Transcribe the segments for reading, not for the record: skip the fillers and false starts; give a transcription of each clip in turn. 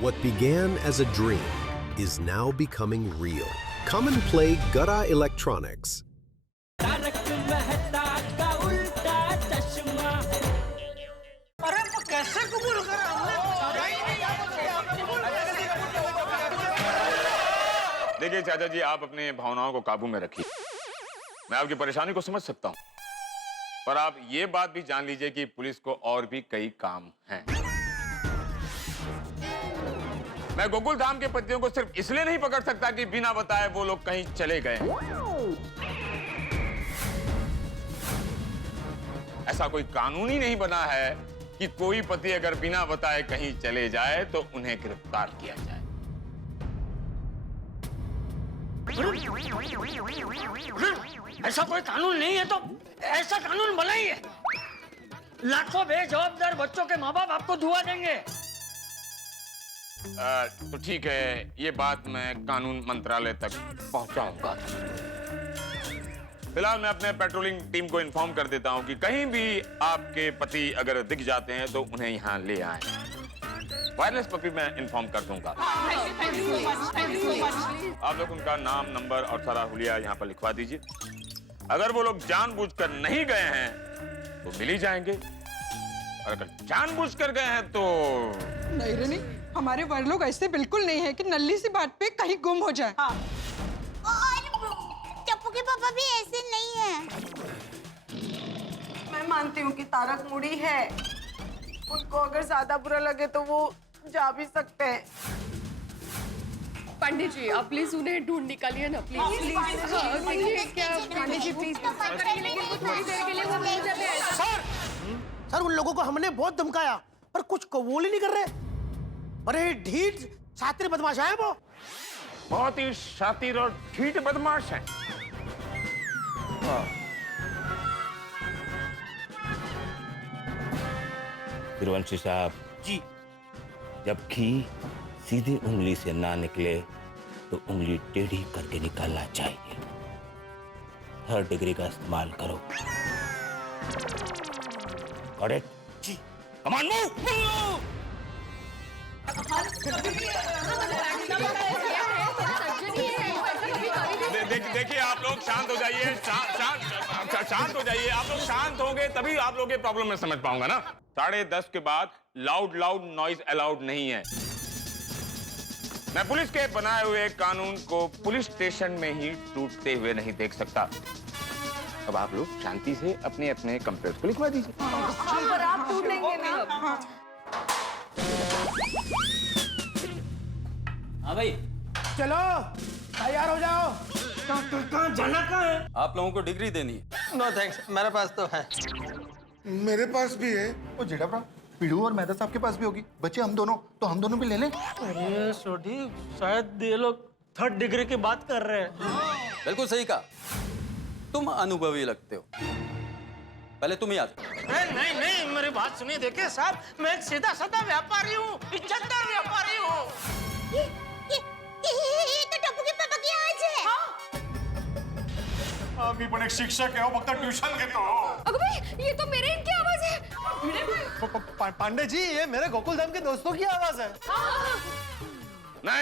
What began as a dream is now becoming real. Come and play Gada Electronics. देखिए चाचा जी, आप अपने भावनाओं को काबू में रखिए। मैं आपकी परेशानी को समझ सकता हूँ, पर आप ये बात भी जान लीजिए कि पुलिस को और भी कई काम हैं। मैं गोकुल धाम के पतियों को सिर्फ इसलिए नहीं पकड़ सकता कि बिना बताए वो लोग कहीं चले गए। ऐसा कोई कानून ही नहीं बना है कि कोई पति अगर बिना बताए कहीं चले जाए तो उन्हें गिरफ्तार किया जाए। ऐसा कोई कानून नहीं है तो ऐसा कानून बनाइए। लाखों बेजवाबदार बच्चों के माँ बाप आपको दुआ देंगे। तो ठीक है, ये बात मैं कानून मंत्रालय तक पहुंचाऊंगा। फिलहाल मैं अपने पेट्रोलिंग टीम को इन्फॉर्म कर देता हूं कि कहीं भी आपके पति अगर दिख जाते हैं तो उन्हें यहां ले आएं। वायरलेस पपी मैं इन्फॉर्म कर दूंगा। आप लोग उनका नाम, नंबर और सारा हुलिया यहाँ पर लिखवा दीजिए। अगर वो लोग जानबूझकर नहीं गए हैं तो मिल ही जाएंगे, और अगर जानबूझकर गए हैं तो नहीं रे नहीं, हमारे वर लोग ऐसे बिल्कुल नहीं है कि नल्ली सी बात पे कहीं गुम हो जाए। हाँ। और टप्पू के पापा भी ऐसे नहीं है। मैं मानती हूँ कि तारक मुड़ी है, उनको अगर ज्यादा बुरा लगे तो वो जा भी सकते हैं। पंडित जी, आप प्लीज उन्हें ढूंढ निकालिए ना, please. Pandit ji please. Sir उन लोगों को हमने बहुत धमकाया पर कुछ कबूल ही नहीं कर रहे। अरे ढीठ शातिर बदमाश है वो। बहुत ही शातिर और ढीठ बदमाश है। गुरुवंशी साहब जी, जब घी सीधी उंगली से ना निकले तो उंगली टेढ़ी करके निकालना चाहिए। 3rd डिग्री का इस्तेमाल करो। करेक्ट जी। कमान मूव। देखिए आप लोग शांत हो जाइए, शांत हो जाइए। आप लोग शांत होंगे तभी आप लोग ये प्रॉब्लम में समझ पाऊंगा ना। 10:30 के बाद लाउड नॉइज अलाउड नहीं है। मैं पुलिस के बनाए हुए कानून को पुलिस स्टेशन में ही टूटते हुए नहीं देख सकता। अब आप लोग शांति से अपने अपने कंप्लेंट को लिखवा दीजिए। पर आप टूटेंगे ना। हाँ भाई, चलो तैयार हो जाओ। कहाँ जाना कहाँ है? आप लोगों को डिग्री देनी है। नो थैंक्स, मेरे पास तो है। मेरे पास भी है। वो जेड़ा ब्रा पीड़ू और मेहता साहब के पास भी होगी। बच्चे हम दोनों, तो हम दोनों भी ले लें। अरे सोडी, शायद ये लोग 3rd डिग्री की बात कर रहे हैं। बिल्कुल सही कहा, तुम अनुभवी लगते हो। पहले तुम ही आ जाओ। नहीं नहीं, मेरी बात सुनिए। देखिए साहब, मैं एक सीधा साधा व्यापारी हूँ, इज्जतदार व्यापारी हूँ। ये तो टप्पू के पापा की आवाज है। अभी पण एक शिक्षक है, वो फक्त ट्यूशन घेतो। अगं भाई, ये तो मेरे इनकी आवाज है। पांडे जी, ये मेरे गोकुलधाम के दोस्तों की आवाज है।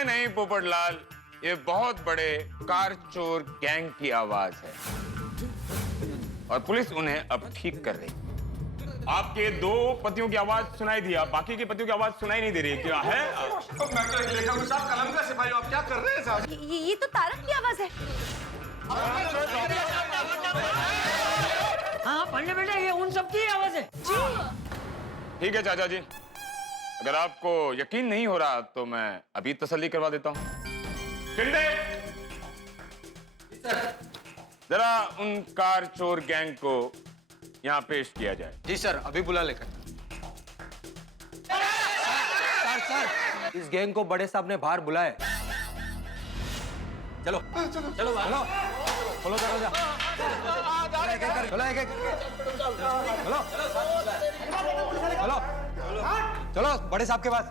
नहीं पोपटलाल, ये बहुत बड़े कार चोर गैंग की आवाज है और पुलिस उन्हें अब ठीक कर रही। आपके 2 पतियों की आवाज सुनाई दी, आप बाकी के पतियों की आवाज सुनाई नहीं दे रही। क्या है? मैं तो लेखक साहब कलम का सिपाही हूं, आप क्या कर रहे हैं साहब? ये तो तारक की आवाज है। हाँ पंडित बेटा, ये उन सब की आवाज है। ठीक है चाचा जी, अगर आपको यकीन नहीं हो रहा तो मैं अभी तसल्ली करवा देता हूँ। जरा उन कार चोर गैंग को यहाँ पेश किया जाए। जी सर, अभी बुला लेकर। सर, इस गैंग को बड़े साहब ने बाहर बुलाया। चलो चलो खोलो दरवाजा। चलो एक चलो बड़े साहब के पास।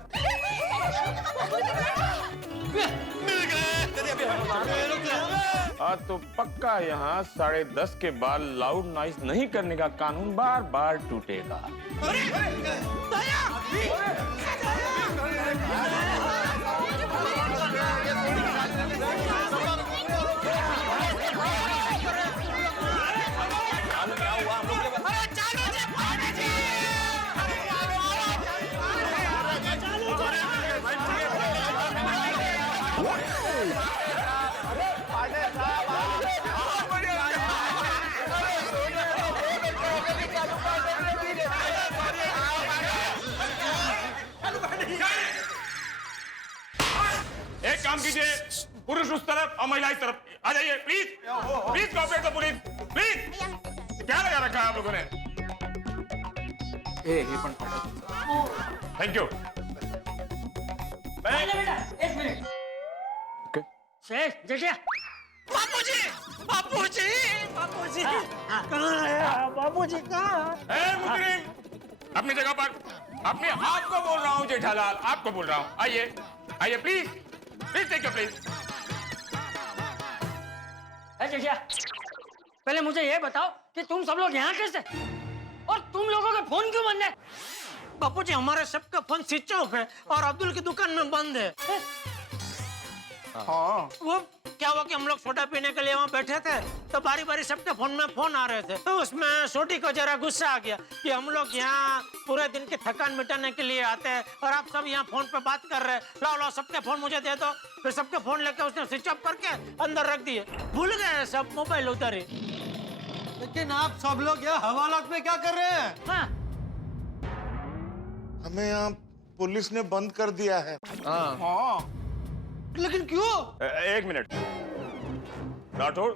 तो पक्का यहाँ 10:30 के बाद लाउड नॉइज नहीं करने का कानून बार बार टूटेगा। एक काम कीजिए, पुरुष उस तरफ और महिला इस तरफ आ जाइए, please please cooperate the police, please. क्या लगा रखा है आप लोगों ने? Thank you. बेटा एक मिनट। शेष जैसे बापूजी बापूजी बापूजी कहाँ है बापूजी कहाँ? मुजरिम अपनी जगह पर। अपने आप को बोल रहा हूँ जेठालाल, आपको बोल रहा हूँ। आइए आइए please please take your please. जैसे पहले मुझे ये बताओ कि तुम सब लोग यहाँ कैसे, और तुम लोगों के फोन क्यों बंद है? बापूजी हमारे सबका फोन स्विच ऑफ है और अब्दुल की दुकान में बंद है। हाँ। वो क्या हुआ कि हम लोग सोडा पीने के लिए वहाँ बैठे थे तो बारी बारी सबके फोन में फोन आ रहे थे, तो उसमें छोटी को जरा गुस्सा आ गया कि हम लोग यहाँ पूरे दिन की थकान मिटाने के लिए आते हैं और आप सब यहाँ फोन पे बात कर रहे हैं। लाओ लाओ सबके फोन मुझे दे दो। फिर सबके फोन लेके उसने स्विच ऑफ करके अंदर रख दिए। भूल गए सब मोबाइल उधर ही। लेकिन आप सब लोग यहाँ हवालात में क्या कर रहे हैं? हाँ। हमें यहाँ पुलिस ने बंद कर दिया है। हाँ। लेकिन क्यों? एक मिनट राठौड़,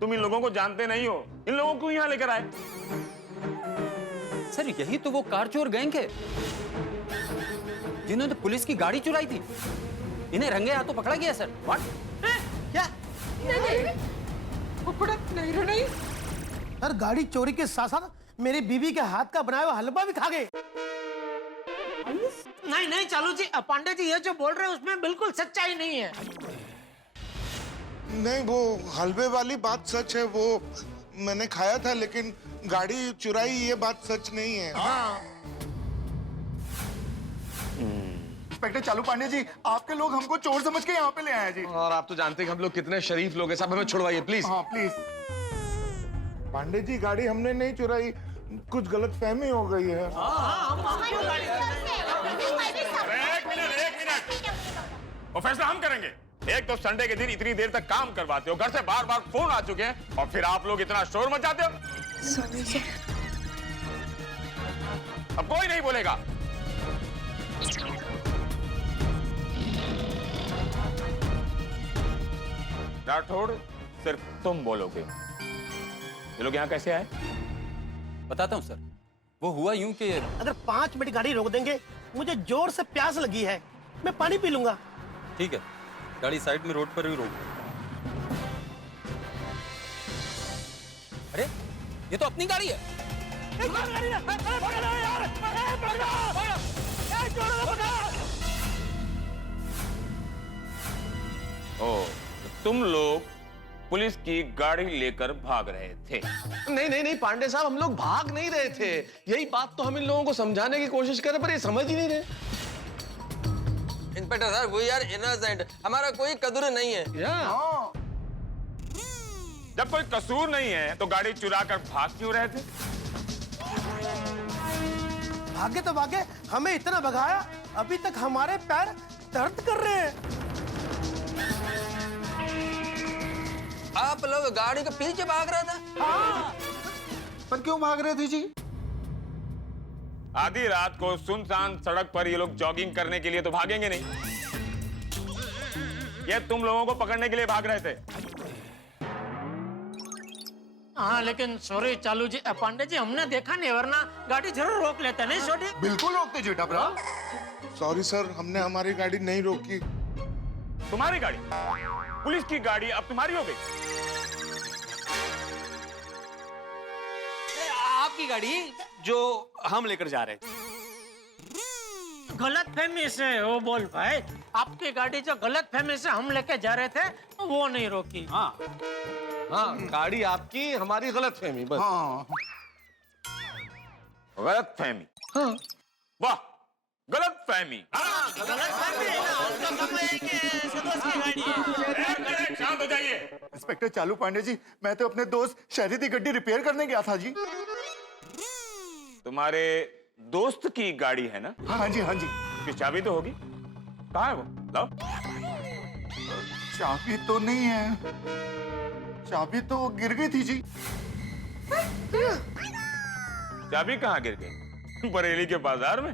तुम इन लोगों को जानते नहीं हो, इन लोगों को यहाँ लेकर आए। सर यही तो वो कार चोर गैंग है जिन्होंने पुलिस की गाड़ी चुराई थी। इन्हें रंगे हाथों पकड़ा गया सर। व्हाट? क्या? नहीं रो नहीं। सर गाड़ी चोरी के साथ साथ मेरी बीवी के हाथ का बनाया हुआ हलवा भी खा गए। नहीं नहीं चालू जी, पांडे जी ये जो बोल रहे हैं उसमें बिल्कुल सच्चाई नहीं है। नहीं, वो हलवे वाली बात सच है, वो मैंने खाया था, लेकिन गाड़ी चुराई ये बात सच नहीं है। हाँ। इंस्पेक्टर चालू पांडे जी, आपके लोग हमको चोर समझ के यहाँ पे ले आए जी। और आप तो जानते हैं कि हम लोग कितने शरीफ लोग हैं। साहब हमें छुड़वाइए प्लीज। हाँ प्लीज। पांडे जी गाड़ी हमने नहीं चुराई, कुछ गलत फहमी हो गई है। एक मिनट वो फैसला हम करेंगे। एक तो संडे के दिन इतनी देर तक काम करवाते हो, घर से बार बार फोन आ चुके हैं, और फिर आप लोग इतना शोर मचाते हो। Sorry sir. अब कोई नहीं बोलेगा। राठौड़ सिर्फ तुम बोलोगे। ये लोग यहाँ कैसे आए? बताता हूँ सर। वो हुआ यूं कि अगर 5 मिनट गाड़ी रोक देंगे, मुझे जोर से प्यास लगी है, मैं पानी पी लूंगा। ठीक है, गाड़ी साइड में रोड पर ही रोक। अरे ये तो अपनी गाड़ी है। ओ, तुम लोग पुलिस की गाड़ी लेकर भाग रहे थे? नहीं नहीं नहीं पांडे साहब, हम लोग भाग नहीं रहे थे। यही बात तो हम इन लोगों को समझाने की कोशिश कर रहे, पर ये समझ ही नहीं रहे। इंस्पेक्टर साहब वी आर इनोसेंट, हमारा कोई कसूर नहीं है। जब कोई कसूर नहीं है तो गाड़ी चुरा कर भाग क्यों रहे थे? भागे तो भागे, हमें इतना भगाया, अभी तक हमारे पैर दर्द कर रहे हैं। आप लोग गाड़ी के पीछे भाग रहा था? हाँ। पर क्यों भाग रहे थे जी? आधी रात को सुनसान सड़क पर ये लोग जॉगिंग करने के लिए तो भागेंगे नहीं। ये तुम लोगों को पकड़ने के लिए भाग रहे थे। हाँ लेकिन सॉरी चालू जी, पांडे जी हमने देखा नहीं, वरना गाड़ी जरूर रोक लेते। नहीं छोटी? बिल्कुल रोकते जेठा ब्रा। सॉरी सर, हमने हमारी गाड़ी नहीं रोकी। तुम्हारी गाड़ी? पुलिस की गाड़ी अब तुम्हारी हो गई? आपकी गाड़ी जो हम लेकर जा रहे थे। गलत फहमी से वो बोल भाई, आपकी गाड़ी जो गलत फहमी से हम लेके जा रहे थे वो नहीं रोकी। हाँ हाँ, गाड़ी आपकी, हमारी गलत फहमी बस। हाँ। गलत फहमी? हाँ। वाह, गलत फहमी। शांत हो जाइए। इंस्पेक्टर चालू पांडे जी, मैं तो अपने दोस्त शहरी की गड्डी रिपेयर करने गया था जी। तुम्हारे दोस्त की गाड़ी है ना? हाँ जी हाँ जी। उसकी चाबी तो होगी, कहाँ है वो? लाओ। चाबी तो नहीं है, चाबी तो गिर गई थी जी। चाबी कहाँ गिर गई? बरेली के बाजार में?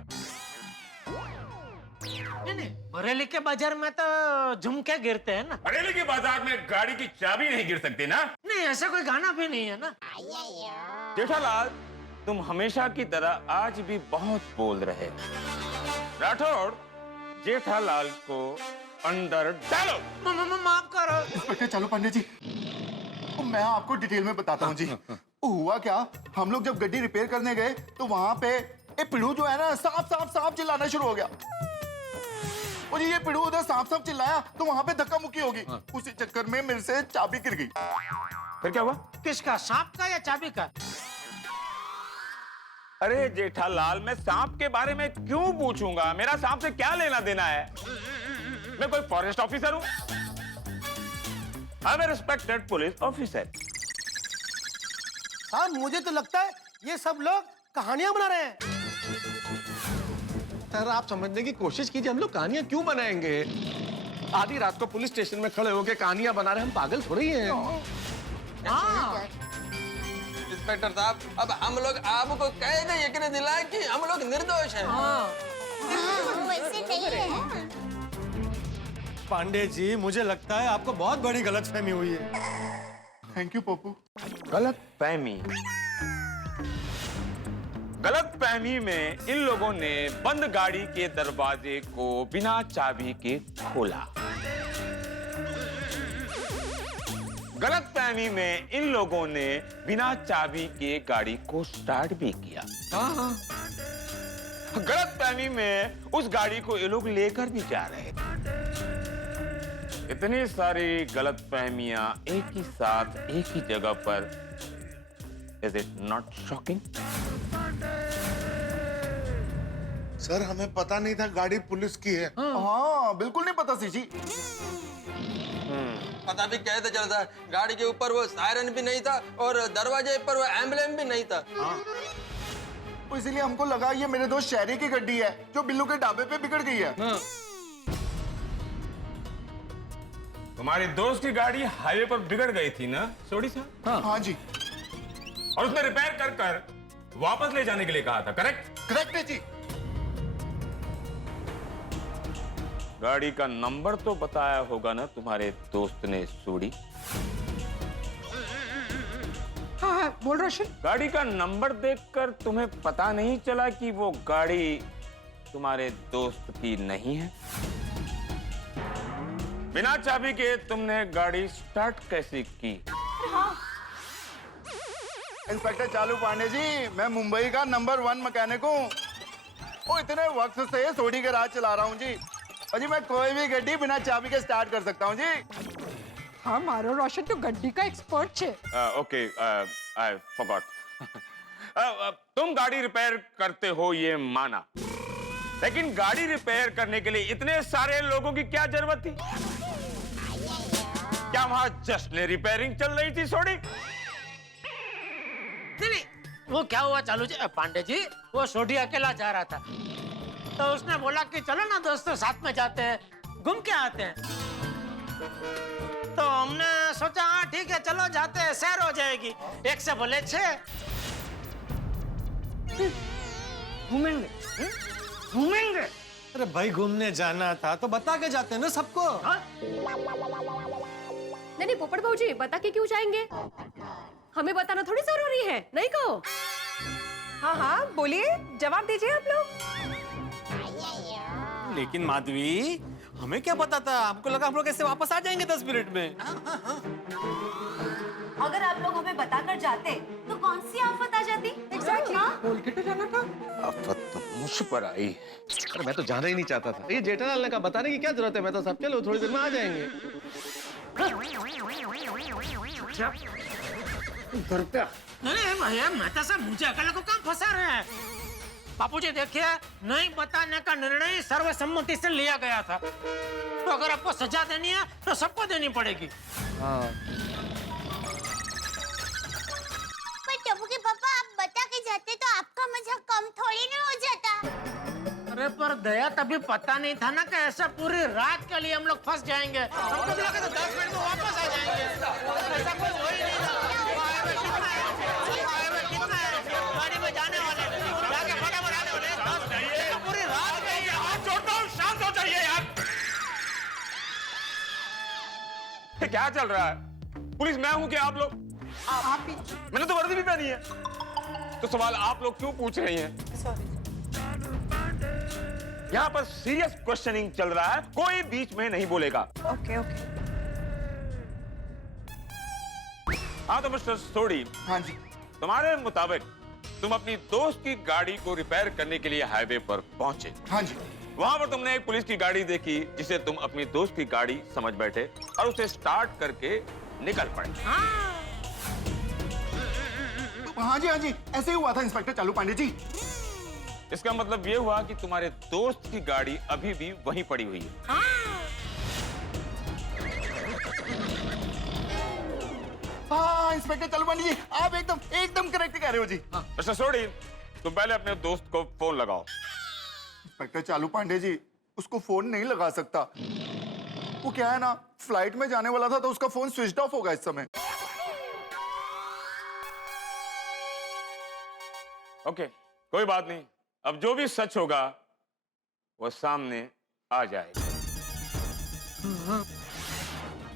नहीं, बरेली के बाजार में तो झुमके गिरते हैं ना। बरेली के बाजार में गाड़ी की चाबी नहीं गिर सकती ना? नहीं, ऐसा कोई गाना भी नहीं है ना। जेठालाल, तुम हमेशा की तरह आज भी बहुत बोल रहे हो। राठौड़, जेठालाल को अंदर डालो। माफ करो। इंस्पेक्टर चालू पांडे जी, मैं आपको डिटेल में बताता हूँ जी। हुआ क्या, हम लोग जब गड्डी रिपेयर करने गए तो वहां पे ये पिड़ू जो है ना सांप सांप सांप चिल्लाना शुरू हो गया। और ये पिड़ू उधर सांप सांप चिल्लाया तो वहां पे धक्का मुक्की होगी। उसी चक्कर में मेरे से चाबी गिर गई। फिर क्या हुआ? किसका, सांप का या चाबी का? अरे जेठालाल, मैं सांप के बारे में क्यों पूछूंगा? मेरा सांप से क्या लेना देना है? मैं कोई फॉरेस्ट ऑफिसर हूं? I am a respected police officer. साहब मुझे तो लगता है ये सब लोग कहानियां बना रहे हैं। सर आप समझने की कोशिश कीजिए, हम लोग कहानियां क्यों बनाएंगे? आधी रात को पुलिस स्टेशन में खड़े होकर कहानियां बना रहे हैं, हम पागल थोड़ी हैं। इंस्पेक्टर साहब, अब हम लोग आपको कैसे यकीन दिलाएं कि हम लोग निर्दोष हैं? वैसे नहीं है। पांडे जी, मुझे लगता है आपको बहुत बड़ी गलतफहमी हुई है। Thank you Pappu. गलतफहमी में इन लोगों ने बंद गाड़ी के दरवाजे को बिना चाबी के खोला। गलतफहमी में इन लोगों ने बिना चाबी के गाड़ी को स्टार्ट भी किया। गलतफहमी में उस गाड़ी को ये लोग लेकर भी जा रहे थे। इतनी सारी गलतफहमियां एक ही साथ एक ही जगह पर। Is it not shocking? Sir हमें पता नहीं था गाड़ी पुलिस की है। हाँ बिल्कुल नहीं पता सी जी। पता भी कैसे चलता है? गाड़ी के ऊपर वो सायरन भी नहीं था और दरवाजे पर वो एम्बलम भी नहीं था। तो इसीलिए हमको लगा ये मेरे दोस्त शहरी की गड्डी है जो बिल्लू के ढाबे पे बिगड़ गई है। तुम्हारी दोस्त की गाड़ी हाईवे पर बिगड़ गई थी ना सोडी साहब? हाँ जी। और उसने रिपेयर कर कर वापस ले जाने के लिए कहा था, करेक्ट? करेक्ट है जी। गाड़ी का नंबर तो बताया होगा ना तुम्हारे दोस्त ने सोडी? हाँ हाँ बोल रोशन। गाड़ी का नंबर देखकर तुम्हें पता नहीं चला कि वो गाड़ी तुम्हारे दोस्त की नहीं है? बिना चाबी के तुमने गाड़ी स्टार्ट कैसे की? इंस्पेक्टर चालू पांडे जी, मैं मुंबई का नंबर 1 मैकेनिक हूँ। और इतने वक्त से सोडी के राज चला रहा हूँ जी। और जी मैं कोई भी गड्डी बिना चाबी के स्टार्ट कर सकता हूँ जी। हाँ मारो रोशन तो गड्डी का एक्सपर्ट है। Okay, I forgot. तुम गाड़ी रिपेयर करते हो ये माना, लेकिन गाड़ी रिपेयर करने के लिए इतने सारे लोगों की क्या जरूरत थी? क्या वहां जस्ट रिपेयरिंग चल रही थी सोडी? नहीं, वो क्या हुआ चालू जी, पांडे जी, वो सोडी अकेला जा रहा था तो उसने बोला कि चलो ना दोस्तों साथ में जाते हैं, घूम के आते हैं। तो हमने सोचा हाँ ठीक है चलो जाते हैं, सैर हो जाएगी। 1 से बोले 6 घूमेंगे घूमेंगे। अरे भाई घूमने जाना था तो बता के जाते हैं ना सबको। नहीं पोपट भाऊजी, बता के क्यों जाएंगे? हमें बताना थोड़ी जरूरी है, नहीं कहो? हाँ हाँ बोलिए, जवाब दीजिए आप लोग। लेकिन माधवी, हमें क्या पता था? हमको लगा हम लोग ऐसे वापस आ जाएंगे 10 मिनट में। अगर आप लोग हमें बताकर जाते तो कौन सी आफत आ जाती? एग्जैक्टली, बोल के तो जाना था। आफत तो मुझ पर आई। अरे मैं तो जाना ही नहीं चाहता था। ये जेठालाल ने कहा बताने की क्या जरूरत है, मैं तो सब चलो थोड़ी देर में आ जाएंगे। नहीं भैया, मेहता साहब मुझे अकेले को कहाँ फंसा रहे हैं? बापूजी देखिए, नहीं बताने का निर्णय सर्वसम्मति से लिया गया था। तो अगर आपको सजा देनी है तो सबको देनी पड़ेगी। पर टप्पू के पापा, आप बता के जाते तो आपका मजा कम थोड़ी ना हो जाता? अरे हाईवे पर दया तभी पता नहीं था ना कि ऐसा पूरी रात के लिए हम लोग फंस जाएंगे। हमको तो लगा था 10 मिनट में वापस आ जाएंगे। ऐसा कोई हो ही नहीं रहा। हाईवे कितना है? गाड़ी में जाने वाले जाके फटाफट आने वाले। तो पूरी रात गई। हाथ जोड़ता हूँ, शांत हो जाइए यार। ये क्या चल रहा है? पुलिस मैं हूं क्या आप लोग? आप ही। मैंने तो वर्दी भी पहनी है। तो सवाल आप लोग क्यों पूछ रही हैं? यहाँ पर सीरियस क्वेश्चनिंग चल रहा है, कोई बीच में नहीं बोलेगा। Okay okay. हाँ तो मिस्टर सोडी। हाँ जी। तुम्हारे मुताबिक तुम अपनी दोस्त की गाड़ी को रिपेयर करने के लिए हाईवे पर पहुंचे। हाँ जी। वहां पर तुमने एक पुलिस की गाड़ी देखी जिसे तुम अपनी दोस्त की गाड़ी समझ बैठे और उसे स्टार्ट करके निकल पड़े। हाँ जी हाँ जी, ऐसे ही हुआ था इंस्पेक्टर चालू पांडे जी। इसका मतलब ये हुआ कि तुम्हारे दोस्त की गाड़ी अभी भी वहीं पड़ी हुई है। हाँ इंस्पेक्टर चालू पांडे जी, आप एकदम एकदम करेक्ट कह रहे हो जी। मिस्टर सोडी, तुम पहले अपने दोस्त को फोन लगाओ। इंस्पेक्टर चालू पांडे जी, उसको फोन नहीं लगा सकता। वो क्या है ना, फ्लाइट में जाने वाला था तो उसका फोन स्विच ऑफ होगा इस समय। ओके, कोई बात नहीं। अब जो भी सच होगा वो सामने आ जाएगा।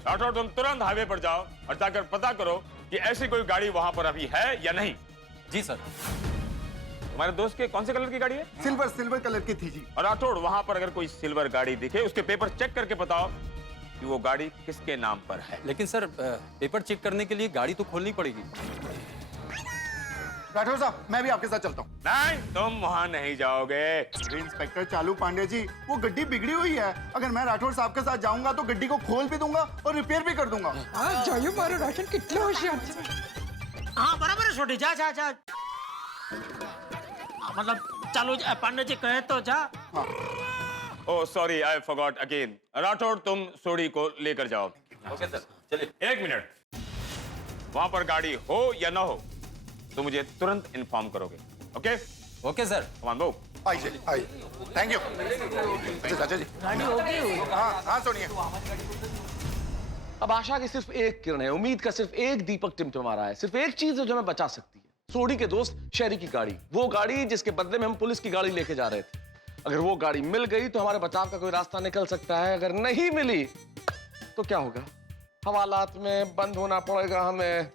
डॉक्टर, तुम तुरंत हाईवे पर जाओ और जाकर पता करो कि ऐसी कोई गाड़ी वहां पर अभी है या नहीं। जी सर। तुम्हारे दोस्त के कौन से कलर की गाड़ी है? सिल्वर कलर की थी जी। और राठौड़, वहां पर अगर कोई सिल्वर गाड़ी दिखे उसके पेपर चेक करके बताओ कि वो गाड़ी किसके नाम पर है। लेकिन सर पेपर चेक करने के लिए गाड़ी तो खोलनी पड़ेगी। राठौर साहब, मैं भी आपके साथ चलता हूँ। नहीं, तुम वहां नहीं जाओगे। इंस्पेक्टर चालू पांडे जी, वो गड्डी बिगड़ी हुई है। अगर मैं राठौर साहब के साथ जाऊंगा तो गड्डी को खोल भी दूंगा और रिपेयर भी कर दूंगा। जाइयो मारो राशन कितना होशियार। हाँ बराबर है छोटी, जा जा जा। मतलब चालू पांडे जी कहे तो जा। Oh sorry, I forgot again. Rathore, तुम सोडी को लेकर जाओ। ओके सर, चलिए। 1 मिनट। वहां पर गाड़ी हो या ना हो तो मुझे तुरंत इन्फॉर्म करोगे। Okay? Okay sir. Come on move. आइए आइए। Thank you. अच्छा चाचा जी। गाड़ी होगी। हाँ हाँ सोनिया। अब आशा की सिर्फ एक किरण है, उम्मीद का सिर्फ एक दीपक टिमटिमा रहा है। सिर्फ एक चीज है जो हमें बचा सकती है, सोडी के दोस्त शेरी की गाड़ी। वो गाड़ी जिसके बदले में हम पुलिस की गाड़ी लेके जा रहे थे। अगर वो गाड़ी मिल गई तो हमारे बचाव का कोई रास्ता निकल सकता है। अगर नहीं मिली तो क्या होगा? हवालात में बंद होना पड़ेगा हमें।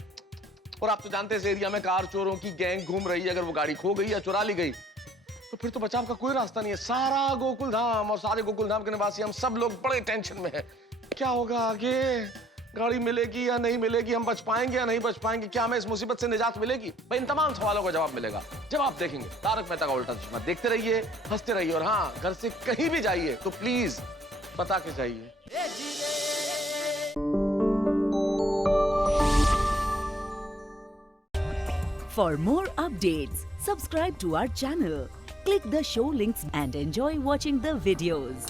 और आप तो जानते हैं इस एरिया में कार चोरों की गैंग घूम रही है। अगर वो गाड़ी खो गई या चुरा ली गई तो फिर तो बचाव का कोई रास्ता नहीं है। सारा गोकुल धाम और सारे गोकुल धाम के निवासी हम सब लोग बड़े टेंशन में हैं। क्या होगा आगे? गाड़ी मिलेगी या नहीं मिलेगी? हम बच पाएंगे या नहीं बच पाएंगे? क्या हमें इस मुसीबत से निजात मिलेगी? भाई इन तमाम सवालों का जवाब मिलेगा जब आप देखेंगे तारक मेहता का उल्टा चश्मा। देखते रहिए, हंसते रहिए और हाँ, घर से कहीं भी जाइए तो प्लीज बता के जाइए। For more updates, subscribe to our channel, click the show links and enjoy watching the videos.